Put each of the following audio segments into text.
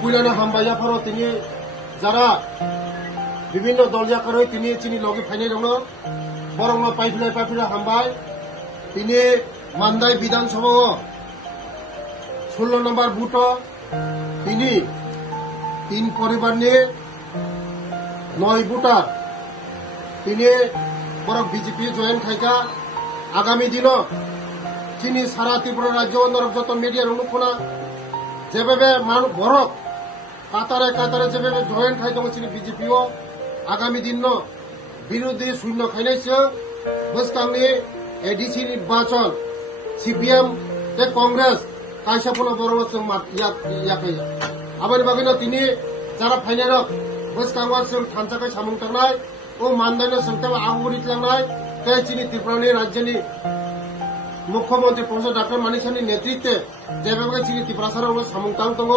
পুরানো হামবাইয়া ফারো তিনি যারা বিভিন্ন দলিয়া করে তিনি চিনি লগে ফাইনাল দङ বরং পাইফিলাই হামবাই তিনি মান্দাই বিধানসভা 16 নম্বর বুথ তিনি 3 পরিবার নিয়ে 9 ভোটার তিনি বরং বিজেপি জয়েন খাইকা আগামী দিন চিনি সারা ত্রিপুরা রাজ্য যত মিডিয়ার অনুক্ষণা যেভাবে মানুষ বরক কাতারে যেভাবে জয়েন খাই দङ চিনি বিজেপিও আগামী দিন বিরোধী শূন্য খাইনাইছে বসকাংনি এডিসি নির্বাচন সিপিএম কংগ্রেস কাইসাফল বড় ইয়াকাই আবার বাগিনো তিনি যারা ফাইনাল বসকাংवा जों थानसाखै सामुं थांनाय ও মানদাইनो सोंथाव आगुरित लांनाय তাই চিনি ত্রিপুরাनि राज्यनि मुख्यमंत्री प्रफेसर डॉक्टर मानिकसानि नेतृत्वे जेबाबो चिनि त्रिपुरा साराव सामुं थां दङ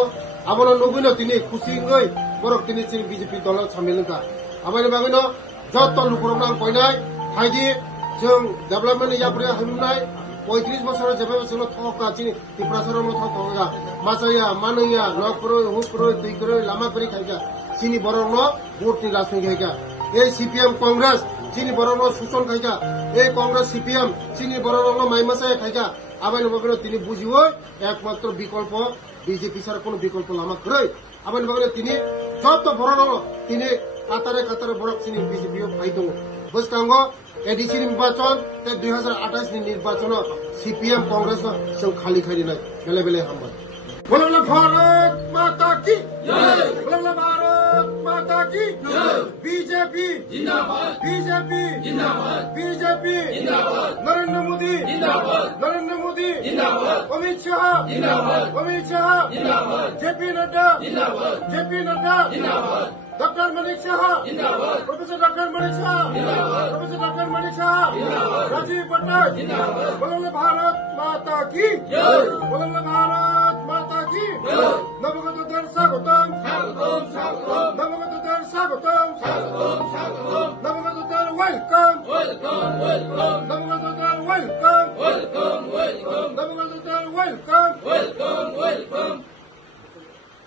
आबोनो नुगैनो तिनि खुसियै बरक तिनि चिनि बीजेपी दल सामिलनका आबानि बागैनो जत लुकुरना कयनाय फायदि जों डेभलपमेन्ट याब्रे हामनाय 35 বছর যেভাবে ছিল থকা চিনি ত্রিপুরা সারাव थका माचाया मानैया नकरो हुकरो दुइकरो लामा करि खाइगा চিনি বরং ভোটনি রাজনীতি খাইকা এই সিপিএম কংগ্রেস চিনি বরং শোষণ খাইকা এই কংগ্রেস সিপিএম চিনি বরং মাইমাসায় খাইকা আবার বগল তিনি বুঝিও একমাত্র বিকল্প বিজেপি ছাড়া কোনো বিকল্প লামা করে আবার বগল তিনি যত বড় তিনি কাতারে বড় চিনি বিজেপিও ফাই দङ বসকাঙ্গ এডিসি নির্বাচন 2028 নির্বাচন সিপিএম কংগ্রেস जों खाली खाइनाय बेले हामबाय बोलो भारत माता की जय बोलो भारत माता की जय बीजेपी जिंदाबाद बीजेपी जिंदाबाद बीजेपी जिंदाबाद नरेंद्र मोदी जिंदाबाद अमित शाह जिंदाबाद जेपी नड्डा जिंदाबाद डॉक्टर मलिक शाह जिंदाबाद प्रोफेसर डॉक्टर मलिक शाह राजीव पटनायक जिंदाबाद बोलो भारत माता की जय बोलो भारत माता की जय नवगतोत्तर स्वागतम नवगतोत्तर स्वागतम नवगतोत्तर वेलकम नवगतोत्तर वेलकम